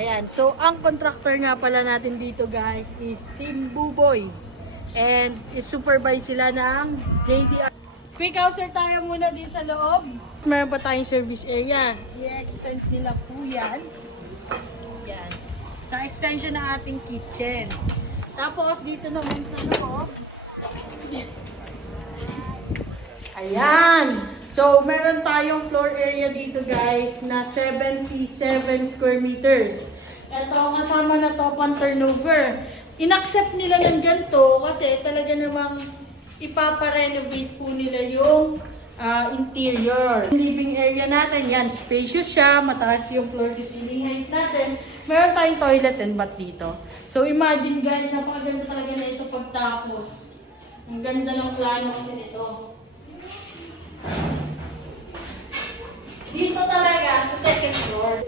Ayan, so ang contractor nga pala natin dito guys is Team Buboy. And is-supervise sila ng JDR. Quick hauser tayo muna din sa loob. Meron pa tayong service area. I-extend nila po yan. Yan. Sa extension ng ating kitchen. Tapos dito naman sa loob. Ayan! So, meron tayong floor area dito guys na 77 square meters. Ito, kasama na to pang turnover. In-accept nila ng ganito kasi talaga namang ipaparenovate po nila yung interior. Living area natin, yan, spacious siya, mataas yung floor to ceiling height natin. Meron tayong toilet and bath dito. So, imagine guys, napakaganda talaga na ito pagtapos. Ang ganda ng plano nito. Dito talaga sa second floor.